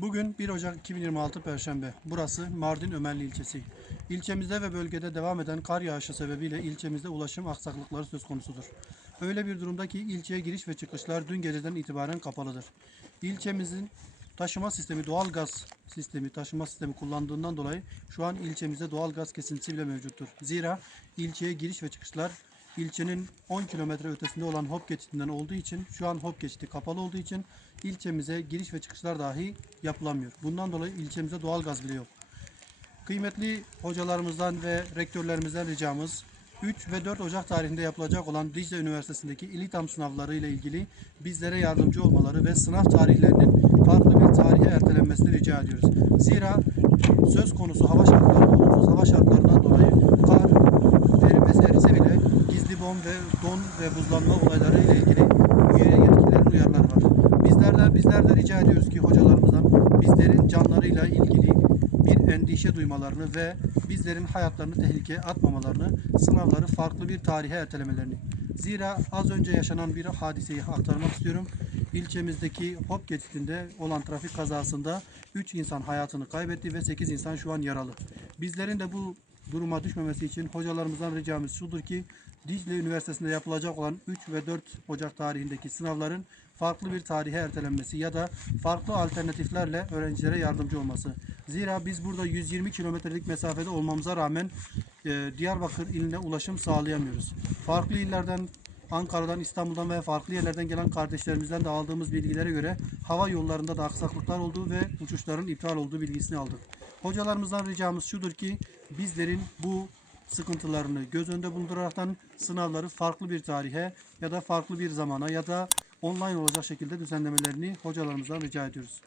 Bugün 1 Ocak 2026 Perşembe. Burası Mardin Ömerli ilçesi. İlçemizde ve bölgede devam eden kar yağışı sebebiyle ilçemizde ulaşım aksaklıkları söz konusudur. Öyle bir durumda ki ilçeye giriş ve çıkışlar dün geceden itibaren kapalıdır. İlçemizin taşıma sistemi, doğalgaz sistemi, taşıma sistemi kullandığından dolayı şu an ilçemizde doğalgaz kesintisi bile mevcuttur. Zira ilçeye giriş ve çıkışlar ilçenin 10 kilometre ötesinde olan Hop geçitinden olduğu için, şu an Hop geçiti kapalı olduğu için ilçemize giriş ve çıkışlar dahi yapılamıyor. Bundan dolayı ilçemizde doğalgaz bile yok. Kıymetli hocalarımızdan ve rektörlerimizden ricamız 3 ve 4 Ocak tarihinde yapılacak olan Dicle Üniversitesi'ndeki İLİTAM sınavları ile ilgili bizlere yardımcı olmaları ve sınav tarihlerinin farklı bir tarihe ertelenmesini rica ediyoruz. Zira söz konusu hava şartları, olumsuz hava şartlarından dolayı kar erise bile gizli bom ve don ve buzlanma olayları ile ilgili yetkililerin uyarıları var. Bizler de rica ediyoruz ki hocalarımızdan bizlerin canlarıyla ilgili bir endişe duymalarını ve bizlerin hayatlarını tehlikeye atmamalarını, sınavları farklı bir tarihe ertelemelerini. Zira az önce yaşanan bir hadiseyi aktarmak istiyorum. İlçemizdeki Hop geçitinde olan trafik kazasında 3 insan hayatını kaybetti ve 8 insan şu an yaralı. Bizlerin de bu duruma düşmemesi için hocalarımızdan ricamız şudur ki Dicle Üniversitesi'nde yapılacak olan 3 ve 4 Ocak tarihindeki sınavların farklı bir tarihe ertelenmesi ya da farklı alternatiflerle öğrencilere yardımcı olması. Zira biz burada 120 kilometrelik mesafede olmamıza rağmen Diyarbakır iline ulaşım sağlayamıyoruz. Farklı illerden, Ankara'dan, İstanbul'dan ve farklı yerlerden gelen kardeşlerimizden de aldığımız bilgilere göre hava yollarında da aksaklıklar olduğu ve uçuşların iptal olduğu bilgisini aldık. Hocalarımızdan ricamız şudur ki bizlerin bu sıkıntılarını göz önünde bulunduraraktan sınavları farklı bir tarihe ya da farklı bir zamana ya da online olacak şekilde düzenlemelerini hocalarımızdan rica ediyoruz.